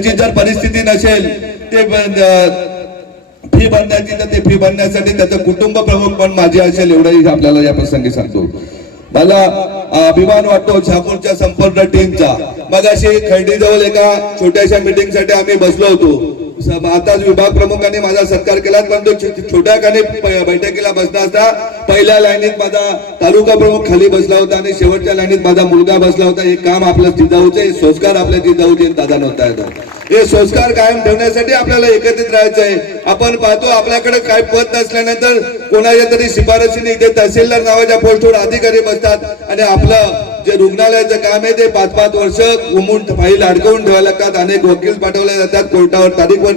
जर परिस्थिती नसेल ते फी भरण्याची तर ते फी भरण्यासाठी त्याचं कुटुंब प्रमुख पण माझे असेल एवढंही आपल्याला या प्रसंगी सांगतो। मला अभिमान वाटतो शहापूरच्या संपूर्ण टीमचा। मग अशी खर्डीजवळ एका छोट्याशा मीटिंग साठी आम्ही बसलो होतो। आताच विभाग प्रमुखांनी माझा सत्कार केला, पण तो छोट्या काने बैठकीला बसला असता पहिल्या लाईनीत माझा तालुका प्रमुख खाली बसला होता आणि शेवटच्या लाईनीत माझा मुलगा बसला होता। हे काम आपलं जिजाऊचे, हे संस्कार आपल्या जिजाऊचे दादा नव्हता येतात। हे संस्कार कायम ठेवण्यासाठी आपल्याला एकत्रित राहायचं आहे। आपण पाहतो आपल्याकडे काय पद नसल्यानंतर कोणाच्या तरी शिफारशीने इथे तहसीलदार नावाच्या पोस्टवर अधिकारी बसतात आणि आपलं जे रुग्णालयाचं काम आहे ते 5-5 वर्ष घुमून फाईल अडकवून ठेवायला लागतात। अनेक वकील पाठवले जातात, कोर्टावर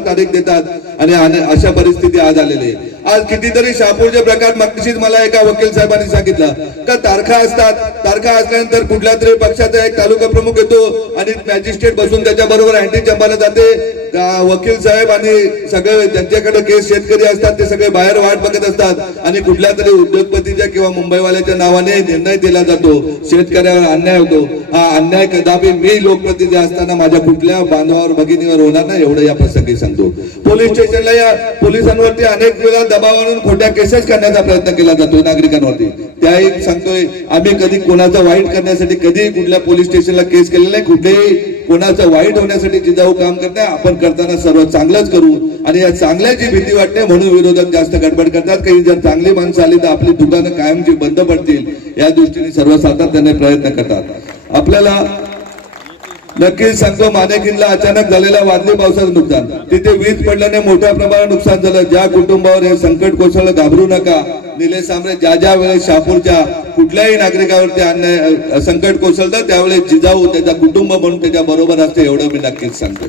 तारीख देतात आणि अशा परिस्थिती आज आलेली आहे। आज कितीतरी शहापूरचे प्रकार मगाशीच मला एका वकील साहेबांनी सांगितलं का तारखा असतात, तारखा असल्यानंतर कुठल्या तरी पक्षाचा एक तालुका प्रमुख येतो आणि मॅजिस्ट्रेट बसून त्याच्या बरोबर अँटी चंपाला जाते। वकील साहेब आणि सगळे ज्यांच्याकडे केस शेतकरी असतात ते सगळे बाहेर वाट बघत असतात आणि कुठल्या तरी उद्योगपतीच्या किंवा मुंबईवाल्याच्या नावाने निर्णय दिला जातो, शेतकऱ्यावर अन्याय होतो। हा अन्याय कदापि मी लोकप्रतिनिधी असताना माझ्या कुठल्या बांधवावर भगिनीवर होणार नाही एवढं या प्रसंगी सांगतो। पोलीस स्टेशनला या पोलिसांवरती अनेक वेळा दबाव आणून खोट्या केसेस करण्याचा प्रयत्न केला जातो नागरिकांवरती। त्याही सांगतोय आम्ही कधी कोणाचं वाईट करण्यासाठी कधी कुठल्या पोलीस स्टेशनला केस केलेलं नाही। कुठेही कोणाचं वाईट होण्यासाठी जिजाऊ काम करताय, आपण करताना सर्व चांगलंच करू आणि या चांगल्याची भीती वाटते म्हणून विरोधक जास्त गडबड करतात। काही जर चांगली माणसं आली तर आपली दुकानं कायमची बंद पडतील या दृष्टीने सर्व सातत्याने प्रयत्न करतात। आपल्याला नक्कीच सांगतो मानेकिनला अचानक झालेल्या वादळी पावसाचं नुकसान, तिथे वीज पडल्याने मोठ्या प्रमाणात नुकसान झालं। ज्या कुटुंबावर हे संकट कोसळलं घाबरू नका। निलेश सांबरे ज्या वेळेस शहापूरच्या कुठल्याही नागरिकावरती अन्याय संकट कोसळतं त्यावेळेस जिजाऊ त्याचा कुटुंब म्हणून त्याच्या बरोबर असते एवढं मी नक्कीच सांगतो।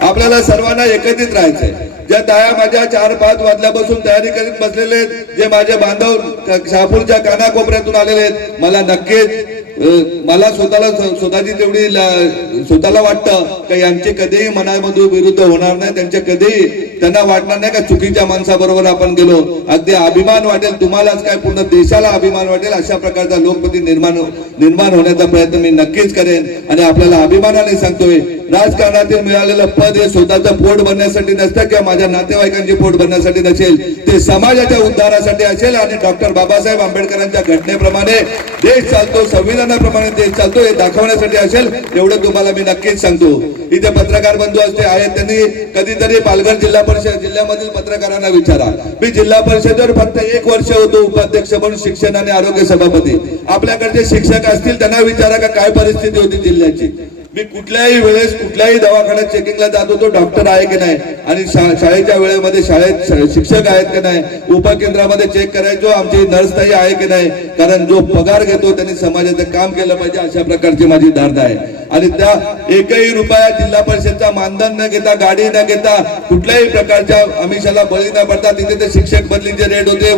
आपल्याला सर्वांना एकत्रित राहायचंय। ज्या ताया माझ्या 4-5 वाजल्यापासून तयारी करीत बसलेले आहेत, जे माझे बांधव शहापूरच्या कानाकोपऱ्यातून आलेले आहेत, मला नक्कीच मला स्वतःची तेवढी स्वतःला वाटतं की यांचे कधीही मनामधून विरुद्ध होणार नाही, त्यांना वाटणार नाही का चुकीच्या माणसाबरोबर आपण गेलो। अगदी अभिमान वाटेल तुम्हालाच काय पूर्ण देशाला अभिमान वाटेल अशा प्रकारचा लोकप्रती निर्माण होण्याचा प्रयत्न मी नक्कीच करेन। आणि आपल्याला अभिमानाने सांगतोय राजकारणातील मिळालेलं पद हे स्वतःचं पोट भरण्यासाठी नसतं किंवा माझ्या नातेवाईकांचे पोट भरण्यासाठी नसेल, ते समाजाच्या उद्धारासाठी असेल आणि डॉक्टर बाबासाहेब आंबेडकरांच्या घटनेप्रमाणे देश चालतो, संविधानाप्रमाणे देश चालतो हे दाखवण्यासाठी असेल एवढं तुम्हाला मी नक्कीच सांगतो। इथे पत्रकार बंधू असते आहेत, त्यांनी कधीतरी पालघर जिल्ह्यामधील पत्रकारांना विचारा। मी जिल्हा परिषदेवर फक्त 1 वर्ष होतो उपाध्यक्ष म्हणून शिक्षण आणि आरोग्य सभापती। आपल्याकडचे शिक्षक असतील त्यांना विचारा का काय परिस्थिती होती जिल्ह्याची। मी कुठल्याही वेळेस कुठल्याही दवाखान्यात चेकिंगला जात होतो, डॉक्टर आहे की नाही आणि शाळेच्या वेळेमध्ये शाळेत शिक्षक आहेत की नाही, उपकेंद्रामध्ये चेक करायचो आमची नर्सताई आहे की नाही, कारण जो पगार घेतो त्यांनी समाजाचं काम केलं पाहिजे अशा प्रकारची माझी धारणा आहे। आणि त्या 1ही रुपया जिल्हा परिषदचा मानधन न घेता, गाडी न घेता, कुठल्याही प्रकारच्या आमिषाला बळी न पडता तिथे ते शिक्षक बदलीचे रेट होते,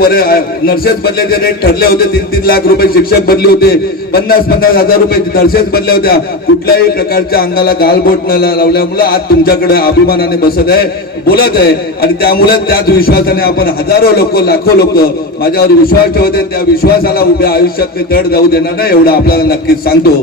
नर्सेस बदलीचे रेट ठरले होते। 3-3 लाख रुपये शिक्षक बदली होते, 50-50 हजार रुपये नर्सेस बदल्या होत्या। कुठल्याही प्रकारच्या अंगाला गालबोट न लावल्यामुळे आज तुमच्याकडे अभिमानाने बसत आहे, बोलत आहे आणि त्यामुळे त्याच विश्वासाने आपण हजारो लोक लाखो लोक माझ्यावर विश्वास ठेवते। त्या विश्वासाला उभ्या आयुष्यात मी तड जाऊ देणार नाही एवढं आपल्याला नक्कीच सांगतो।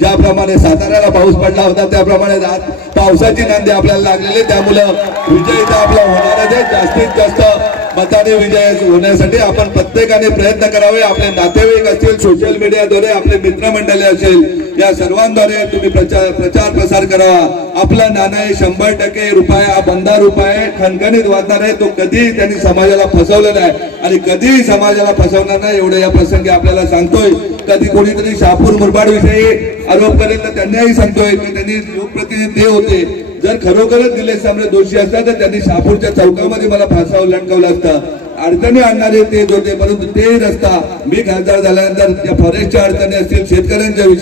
ज्याप्रमाणे साताऱ्याला पाऊस पडला होता त्याप्रमाणे आज पावसाची नांदी आपल्याला लागलेली, त्यामुळे विजय तर आपला होणारच आहे। जास्तीत जास्त मताने विजय होण्यासाठी आपण प्रत्येकाने प्रयत्न करावे। आपले नातेवाईक असतील, सोशल मीडियाद्वारे आपले मित्रमंडळी असेल, या सर्वांद्वारे तुम्ही प्रचार प्रसार करावा। आपला नाणं 100% रुपया बंदा रुपये खणखणीत वाजणार आहे, तो कधीही त्यांनी समाजाला फसवलेला आहे आणि कधीही समाजाला फसवणार नाही एवढं या प्रसंगी आपल्याला सांगतोय। कधी कोणीतरी शहापूर मुरबाड विषयी आरोप करेल तर त्यांनाही सांगतोय की त्यांनी लोकप्रतिनिधी ते होते, जर खरोखरच निलेश सांबरे दोषी असतात तर त्यांनी शहापूरच्या चौकामध्ये मला फासावर लटकवलं असतं। अडचणी आणणारे तेच होते, परंतु ते रस्ता मी खासदार झाल्यानंतर त्या फॉरेस्टच्या अडचणी असतील, शेतकऱ्यांच्या